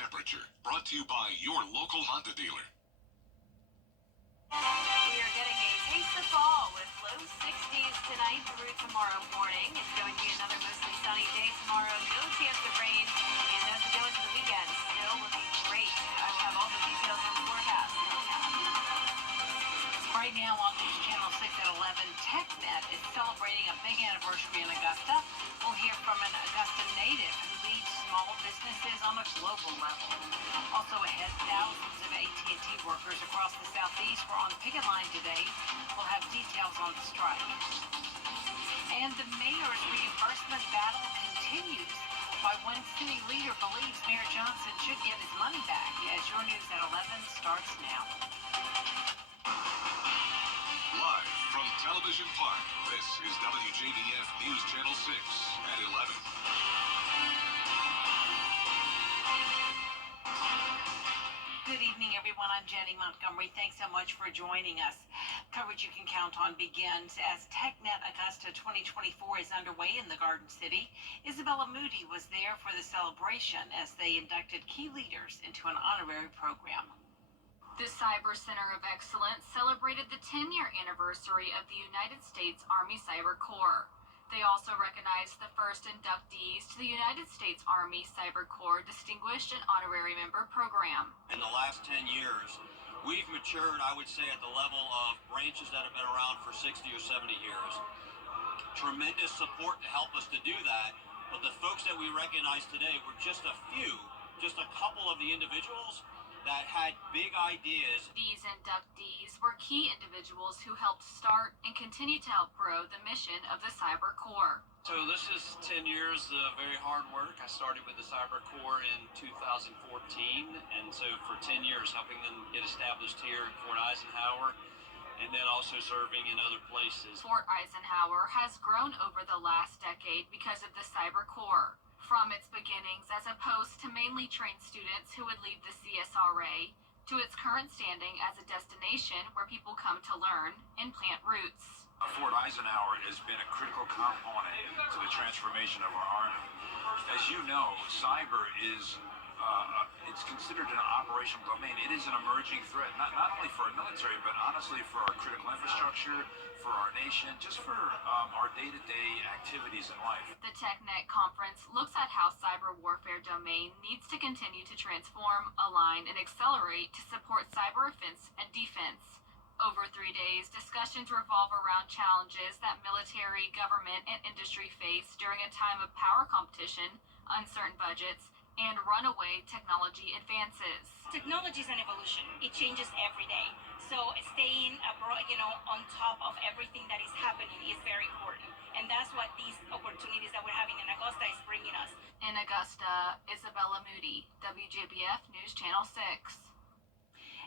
temperature. Brought to you by your local Honda dealer. We are getting a taste of fall with low 60s tonight through tomorrow morning. It's going to be another mostly sunny day tomorrow. No chance of rain. And as we go into the weekend, still looking great. I will have all the details on the forecast. Right now on News Channel 6 at 11, TechNet is celebrating a big anniversary in Augusta. We'll hear from an Augusta native who leads small businesses on a global level. Also ahead, thousands of AT&T workers across the Southeast were on picket line today. We'll have details on the strike. And the mayor's reimbursement battle continues. Why one city leader believes Mayor Johnson should get his money back. As your news at 11 starts now. Live from Television Park, this is WJBF News Channel 6 at 11. Good evening, everyone. I'm Jenny Montgomery. Thanks so much for joining us. Coverage you can count on begins as TechNet Augusta 2024 is underway in the Garden City. Isabella Moody was there for the celebration as they inducted key leaders into an honorary program. The Cyber Center of Excellence celebrated the 10-year anniversary of the United States Army Cyber Corps. They also recognized the first inductees to the United States Army Cyber Corps Distinguished and Honorary Member Program. In the last 10 years, we've matured, I would say, at the level of branches that have been around for 60 or 70 years. Tremendous support to help us to do that, but the folks that we recognize today were just a couple of the individuals that had big ideas. These inductees were key individuals who helped start and continue to help grow the mission of the Cyber Corps. So this is 10 years of very hard work. I started with the Cyber Corps in 2014, and so for 10 years helping them get established here at Fort Eisenhower, and then also serving in other places. Fort Eisenhower has grown over the last decade because of the Cyber Corps. From its beginnings as a post to mainly train students who would leave the CSRA, to its current standing as a destination where people come to learn and plant roots. Fort Eisenhower has been a critical component to the transformation of our Army. As you know, cyber is it's considered an operational domain. It is an emerging threat, not only for our military, but honestly for our critical infrastructure, for our nation, just for our day-to-day activities in life. The TechNet conference looks at how cyber warfare domain needs to continue to transform, align, and accelerate to support cyber offense and defense. Over 3 days, discussions revolve around challenges that military, government, and industry face during a time of power competition, uncertain budgets, and runaway technology advances. Technology is an evolution. It changes every day. So staying abroad, on top of everything that is happening is very important. And that's what these opportunities that we're having in Augusta is bringing us. In Augusta, Isabella Moody, WJBF News Channel 6.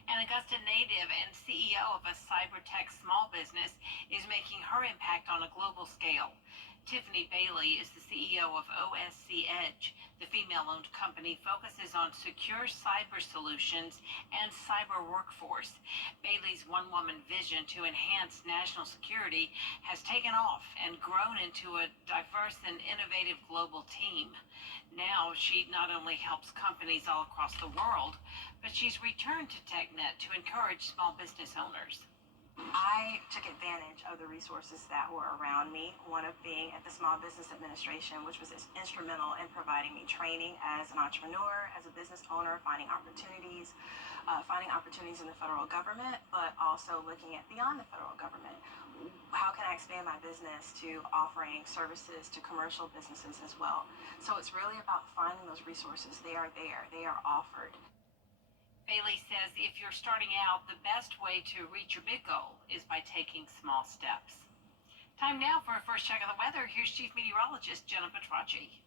An Augusta native and CEO of a cyber tech small business is making her impact on a global scale. Tiffany Bailey is the CEO of OSC Edge. The female-owned company focuses on secure cyber solutions and cyber workforce. Bailey's one-woman vision to enhance national security has taken off and grown into a diverse and innovative global team. Now she not only helps companies all across the world, but she's returned to TechNet to encourage small business owners. I took advantage of the resources that were around me, one of being at the Small Business Administration, which was instrumental in providing me training as an entrepreneur, as a business owner, finding opportunities in the federal government, but also looking at beyond the federal government. How can I expand my business to offering services to commercial businesses as well? So it's really about finding those resources. They are there. They are offered. Bailey says if you're starting out, the best way to reach your big goal is by taking small steps. Time now for a first check of the weather. Here's Chief Meteorologist Jenna Petracci.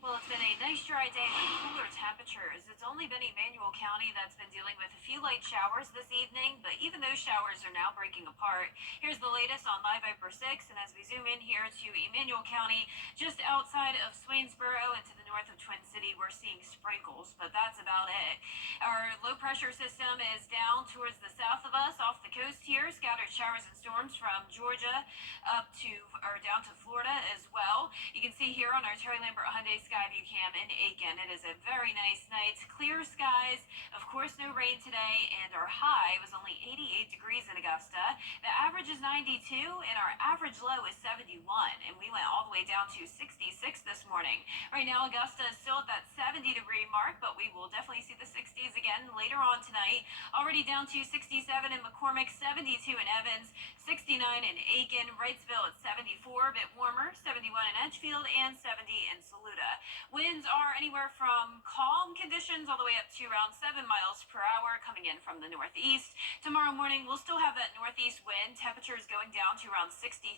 Well, it's been a nice dry day with cooler temperatures. It's only been Emmanuel County that's been dealing with a few light showers this evening, but even those showers are now breaking apart. Here's the latest on Live Viper 6, and as we zoom in here to Emmanuel County, just outside of Swainsboro and to the north of Twin City, we're seeing sprinkles, but that's about it. Our low pressure system is down towards the south of us, off the coast here. Scattered showers and storms from Georgia down to Florida as well. You can see here on our Terry Lambert Hyundai Skyview Cam in Aiken. It is a very nice night, clear skies. Of course, no rain today, and our high was only 88 degrees in Augusta. The average is 92, and our average low is 71, and we went all the way down to 66 this morning. Right now, Augusta is still at that 70-degree mark, but we will definitely see the 60s again later on tonight. Already down to 67 in McCormick, 72 in Evans, 69 in Aiken, Wrightsville at 74, a bit warmer, 71 in Edgefield, and 70 in Saluda. Winds are anywhere from calm conditions all the way up to around 7 miles per hour coming in from the northeast. Tomorrow morning, we'll still have that northeast wind. Temperatures going down to around 63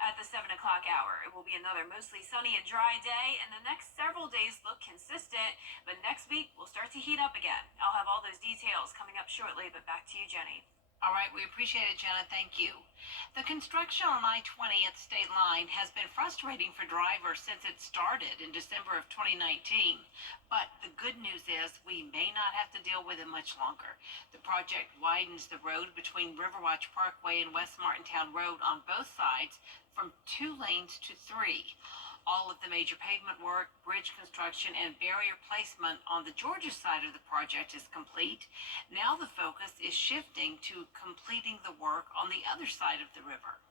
at the 7 o'clock hour. It will be another mostly sunny and dry day, and the next several days look consistent, but next week we'll start to heat up again. I'll have all those details coming up shortly, but back to you, Jenny. All right, we appreciate it, Jenna. Thank you. The construction on I-20 at the state line has been frustrating for drivers since it started in December of 2019. But the good news is we may not have to deal with it much longer. The project widens the road between Riverwatch Parkway and West Martintown Road on both sides from 2 lanes to 3. All of the major pavement work, bridge construction, and barrier placement on the Georgia side of the project is complete. Now the focus is shifting to completing the work on the other side of the river.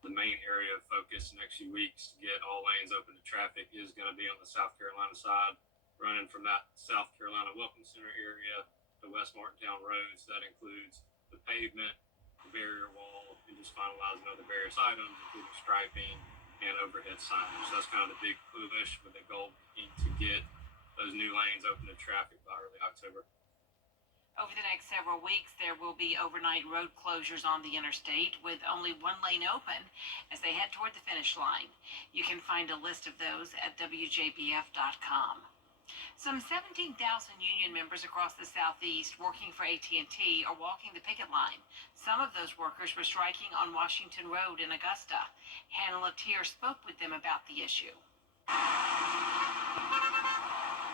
The main area of focus next few weeks to get all lanes open to traffic is going to be on the South Carolina side, running from that South Carolina Welcome Center area to West Martintown Roads. That includes the pavement, the barrier wall, and just finalizing other various items, including striping and overhead signage. So that's kind of the big push with the goal to get those new lanes open to traffic by early October. Over the next several weeks, there will be overnight road closures on the interstate with only 1 lane open as they head toward the finish line. You can find a list of those at WJBF.com. Some 17,000 union members across the Southeast working for AT&T are walking the picket line. Some of those workers were striking on Washington Road in Augusta. Hannah Latier spoke with them about the issue.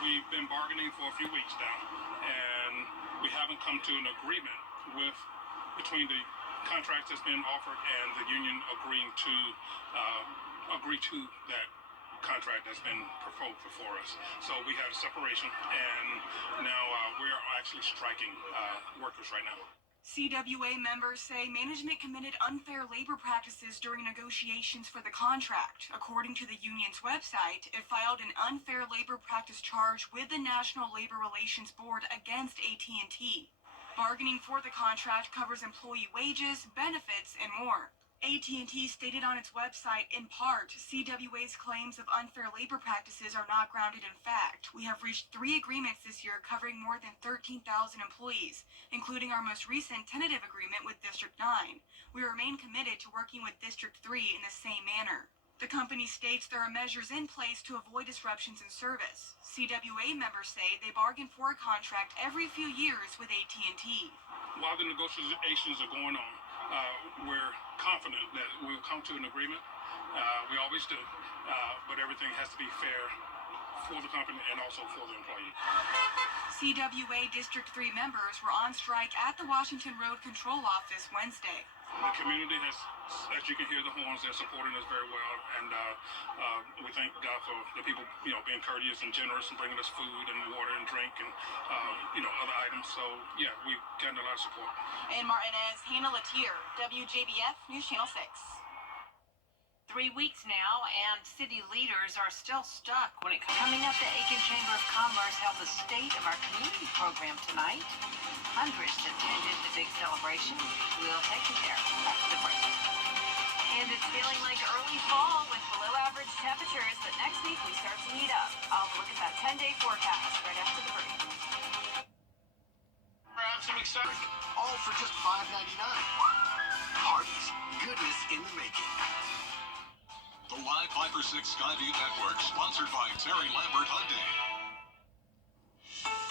We've been bargaining for a few weeks now, and we haven't come to an agreement between the contract that's been offered and the union agreeing to agree to that contract that's been proposed before us. So we had a separation, and now we're actually striking workers right now. CWA members say management committed unfair labor practices during negotiations for the contract. According to the union's website, it filed an unfair labor practice charge with the National Labor Relations Board against AT&T. Bargaining for the contract covers employee wages, benefits, and more. AT&T stated on its website, in part, CWA's claims of unfair labor practices are not grounded in fact. We have reached 3 agreements this year covering more than 13,000 employees, including our most recent tentative agreement with District 9. We remain committed to working with District 3 in the same manner. The company states there are measures in place to avoid disruptions in service. CWA members say they bargain for a contract every few years with AT&T. While the negotiations are going on, we're confident that we'll come to an agreement. We always do, but everything has to be fair for the company and also for the employee. CWA District 3 members were on strike at the Washington Road Control Office Wednesday. The community has, as you can hear the horns, they're supporting us very well, and we thank God for the people, being courteous and generous and bringing us food and water and drink and, other items. So, yeah, we've gotten a lot of support. In Martinez, Hannah Latier, WJBF News Channel 6. 3 weeks now, and city leaders are still stuck when it comes. Coming up, the Aiken Chamber of Commerce held the State of Our Community program tonight. Hundreds attended the big celebration. We'll take you there after the break. And it's feeling like early fall with below average temperatures, but next week we start to heat up. I'll look at that 10-day forecast right after the break. Grab some excitement, all for just $5.99. Hardee's, goodness in the making. The Live 5 for 6 Skyview Network, sponsored by Terry Lambert Hyundai.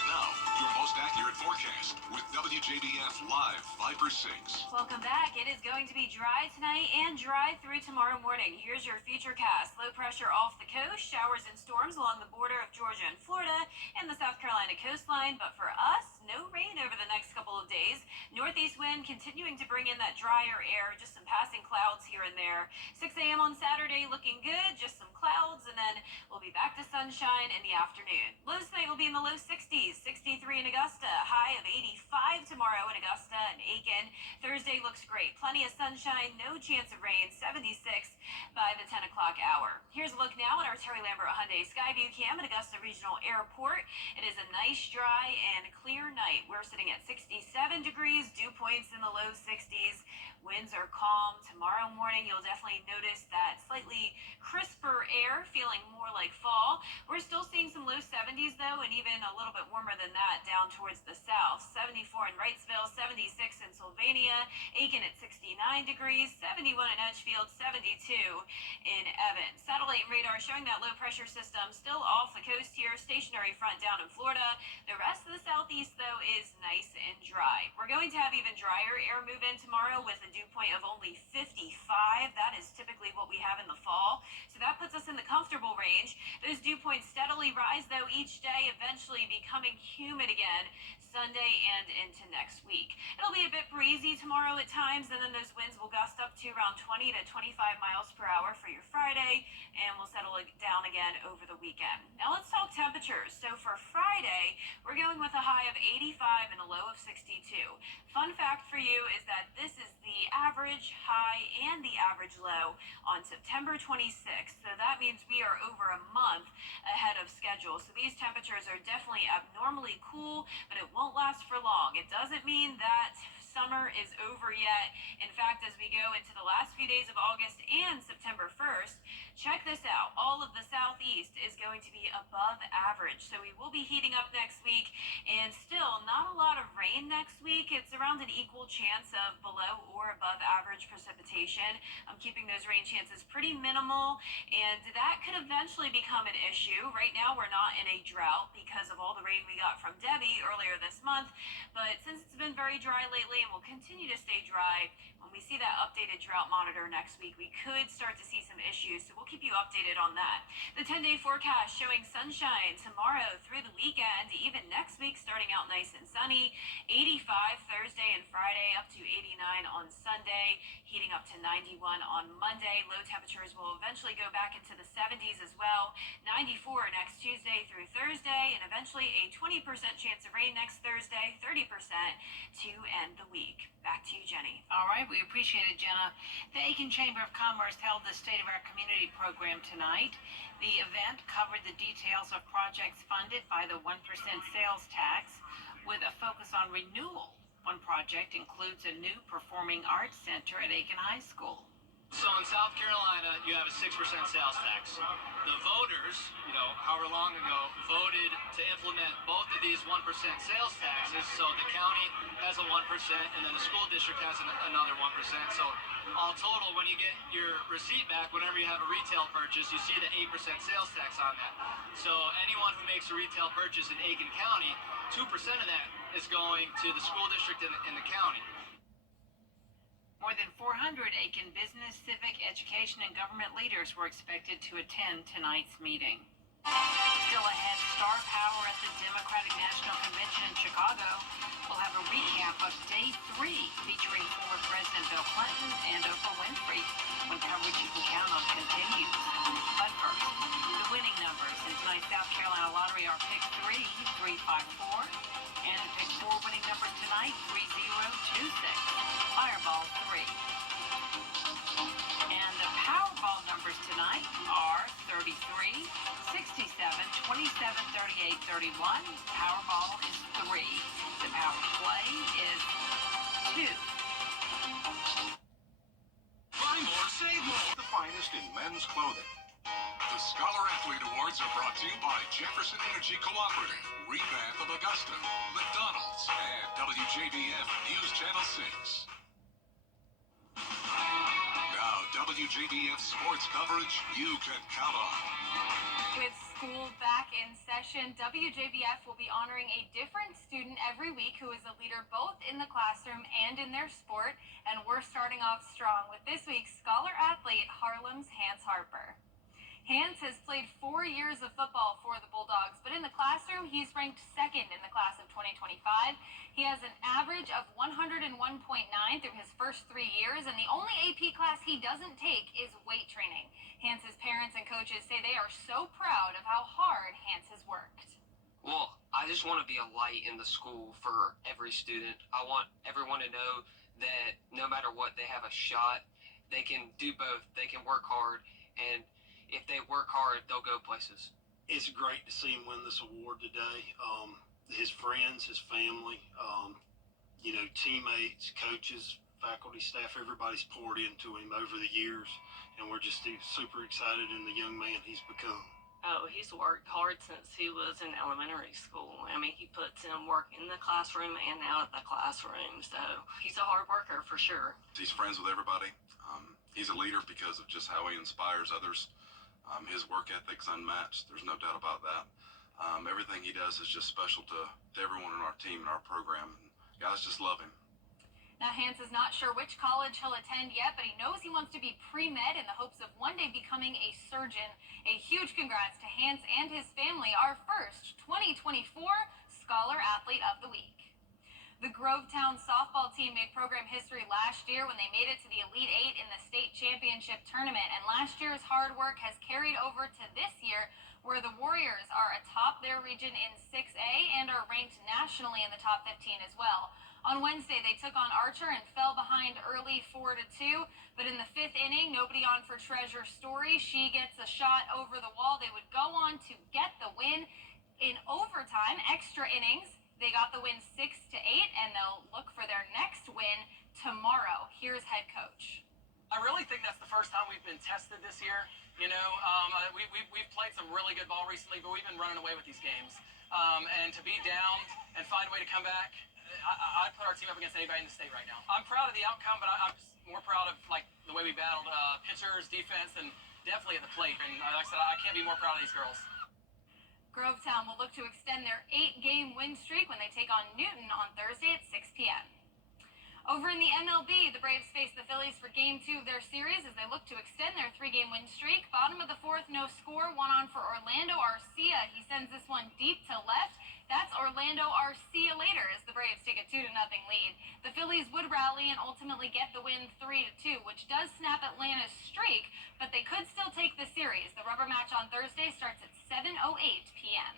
Now, your most accurate forecast with WJBF Live 5 for 6. Welcome back. It is going to be dry tonight and dry through tomorrow morning. Here's your futurecast. Low pressure off the coast, showers and storms along the border of Georgia and Florida and the South Carolina coastline. But for us, No rain over the next couple of days. Northeast wind continuing to bring in that drier air, just some passing clouds here and there. 6 a.m. on Saturday looking good, just some clouds, and then we'll be back to sunshine in the afternoon. Lows tonight will be in the low 60s, 63 in Augusta, high of 85 tomorrow in Augusta and Aiken. Thursday looks great, plenty of sunshine, no chance of rain, 76 by the 10 o'clock hour. Here's a look now at our Terry Lambert Hyundai Skyview Cam at Augusta Regional Airport. It is a nice, dry, and clear night. We're sitting at 67 degrees, dew points in the low 60s. Winds are calm. Tomorrow morning, you'll definitely notice that slightly crisper air, feeling more like fall. We're still seeing some low 70s, though, and even a little bit warmer than that down towards the south. 74 in Wrightsville, 76 in Sylvania, Aiken at 69 degrees, 71 in Edgefield, 72 in Evans. Satellite radar showing that low-pressure system still off the coast here, stationary front down in Florida. The rest of the southeast, though, is nice and dry. We're going to have even drier air move in tomorrow with a dew point of only 55. That is typically what we have in the fall. So that puts us in the comfortable range. Those dew points steadily rise, though, each day, eventually becoming humid again Sunday and into next week. It'll be a bit breezy tomorrow at times, and then those winds will gust up to around 20 to 25 miles per hour for your Friday, and we'll settle down again over the weekend. Now let's talk temperatures. So for Friday, we're going with a high of 85 and a low of 62. Fun fact for you is that this is the average high and the average low on September 26th. So that means we are over a month ahead of schedule. So these temperatures are definitely abnormally cool, but it won't last for long. It doesn't mean that summer is over yet. In fact, as we go into the last few days of August and September 1st, check this out. All of the southeast is going to be above average. So we will be heating up next week, and still not a lot of rain next week. It's around an equal chance of below or above average precipitation. I'm keeping those rain chances pretty minimal, and that could eventually become an issue. Right now, we're not in a drought because of all the rain we got from Debbie earlier this month, but since it's been very dry lately and will continue to stay dry, when we see that updated drought monitor next week, we could start to see some issues, so we'll keep you updated on that. The 10-day forecast showing sunshine tomorrow through the weekend, even next week starting out nice and sunny. 85 Thursday and Friday, up to 89 on Sunday, heating up to 91 on Monday. Low temperatures will eventually go back into the 70s as well. 94 next Tuesday through Thursday, and eventually a 20% chance of rain next Thursday, 30% to end the week. Back to you, Jenny. All right, we appreciate it, Jenna. The Aiken Chamber of Commerce held the State of Our Community program tonight. The event covered the details of projects funded by the 1% sales tax with a focus on renewal. One project includes a new performing arts center at Aiken High School. So in South Carolina, you have a 6% sales tax. The voters, however long ago, voted to implement both of these 1% sales taxes. So the county has a 1%, and then the school district has another 1%. So all total, when you get your receipt back, whenever you have a retail purchase, you see the 8% sales tax on that. So anyone who makes a retail purchase in Aiken County, 2% of that is going to the school district and the county. More than 400 Aiken business, civic, education, and government leaders were expected to attend tonight's meeting. Still ahead, star power at the Democratic National Convention in Chicago. We'll have a recap of Day 3 featuring former President Bill Clinton and Oprah Winfrey when coverage you can count on continues. But first, the winning numbers in tonight's South Carolina Lottery are Pick 3, 354, and the Pick 4 winning number tonight, 3026. Fireball 3. And the Powerball numbers tonight are 33, 67, 27, 38, 31. Powerball is 3. The power play is 2. Buy more, save more. The finest in men's clothing. The Scholar Athlete Awards are brought to you by Jefferson Energy Cooperative, Revamp of Augusta, McDonald's, and WJBF News Channel 6. Now, WJBF sports coverage you can count on. With school back in session, WJBF will be honoring a different student every week who is a leader both in the classroom and in their sport. And we're starting off strong with this week's Scholar Athlete, Harlem's Hans Harper. Hans has played 4 years of football for the Bulldogs, but in the classroom, he's ranked second in the class of 2025. He has an average of 101.9 through his first 3 years, and the only AP class he doesn't take is weight training. Hans's parents and coaches say they are so proud of how hard Hans has worked. Well, I just want to be a light in the school for every student. I want everyone to know that no matter what, they have a shot. They can do both. They can work hard, and if they work hard, they'll go places. It's great to see him win this award today. His friends, his family, teammates, coaches, faculty, staff, everybody's poured into him over the years, and we're just super excited in the young man he's become. Oh, he's worked hard since he was in elementary school. I mean, he puts in work in the classroom and out of the classroom, so he's a hard worker for sure. He's friends with everybody. He's a leader because of just how he inspires others. His work ethic's unmatched. There's no doubt about that. Everything he does is just special to everyone in our team and our program. And guys just love him. Now, Hans is not sure which college he'll attend yet, but he knows he wants to be pre-med in the hopes of one day becoming a surgeon. A huge congrats to Hans and his family, our first 2024 Scholar Athlete of the Week. The Grovetown softball team made program history last year when they made it to the Elite Eight in the state championship tournament. And last year's hard work has carried over to this year, where the Warriors are atop their region in 6A and are ranked nationally in the top 15 as well. On Wednesday, they took on Archer and fell behind early 4-2. But in the 5th inning, nobody on for Treasure Story. She gets a shot over the wall. They would go on to get the win in overtime, extra innings. They got the win 6-8, and they'll look for their next win tomorrow. Here's head coach. I really think that's the first time we've been tested this year. We've played some really good ball recently, but we've been running away with these games. And to be down and find a way to come back, I'd put our team up against anybody in the state right now. I'm proud of the outcome, but I'm just more proud of the way we battled pitchers, defense, and definitely at the plate. And like I said, I can't be more proud of these girls. Grovetown will look to extend their 8-game win streak when they take on Newton on Thursday at 6 p.m. Over in the MLB, the Braves face the Phillies for Game 2 of their series as they look to extend their 3-game win streak. Bottom of the 4th, no score. One on for Orlando Arcia. He sends this one deep to left. That's Orlando Arcia later as the Braves take a 2-0 lead. The Phillies would rally and ultimately get the win 3-2, which does snap Atlanta's streak, but they could still take the series. The rubber match on Thursday starts at 7:08 p.m.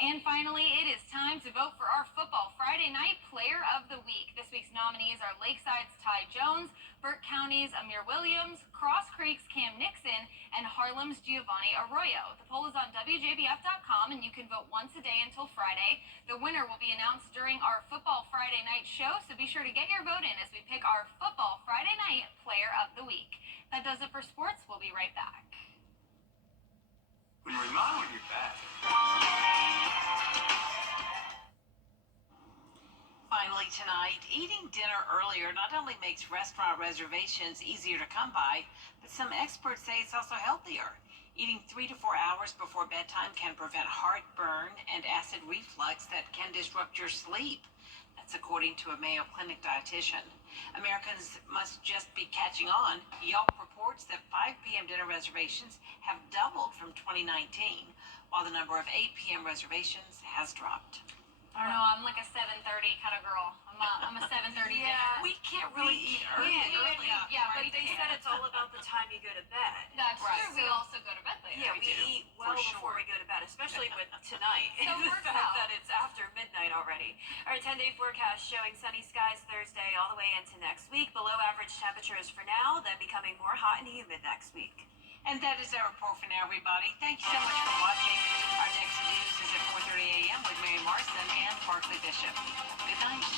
And finally, it is time to vote for our Football Friday Night Player of the Week. This week's nominees are Lakeside's Ty Jones, Burke County's Amir Williams, Cross Creek's Cam Nixon, and Harlem's Giovanni Arroyo. The poll is on WJBF.com, and you can vote once a day until Friday. The winner will be announced during our Football Friday Night show, so be sure to get your vote in as we pick our Football Friday Night Player of the Week. That does it for sports. We'll be right back. When you remodel your bath. Finally tonight, eating dinner earlier not only makes restaurant reservations easier to come by, but some experts say it's also healthier. Eating 3 to 4 hours before bedtime can prevent heartburn and acid reflux that can disrupt your sleep. That's according to a Mayo Clinic dietitian. Americans must just be catching on. Yelp reports that 5 p.m. dinner reservations have doubled from 2019, while the number of 8 p.m. reservations has dropped. I don't know, I'm like a 7:30 kind of girl. I'm a 7:30 dinner. We can't really eat early. Yeah, but They said it's all about the time you go to bed. That's Right. true. We also go to bed later. Yeah, we eat well before we go to bed, especially with tonight. So it the works fact out. that it's after midnight already. Our 10-day forecast showing sunny skies Thursday all the way into next week. Below average temperatures for now, then becoming more hot and humid next week. And that is our report for now, everybody. Thank you so much for watching. Our next news is at 4:30 a.m. with Mary Marston and Barkley Bishop. Good night.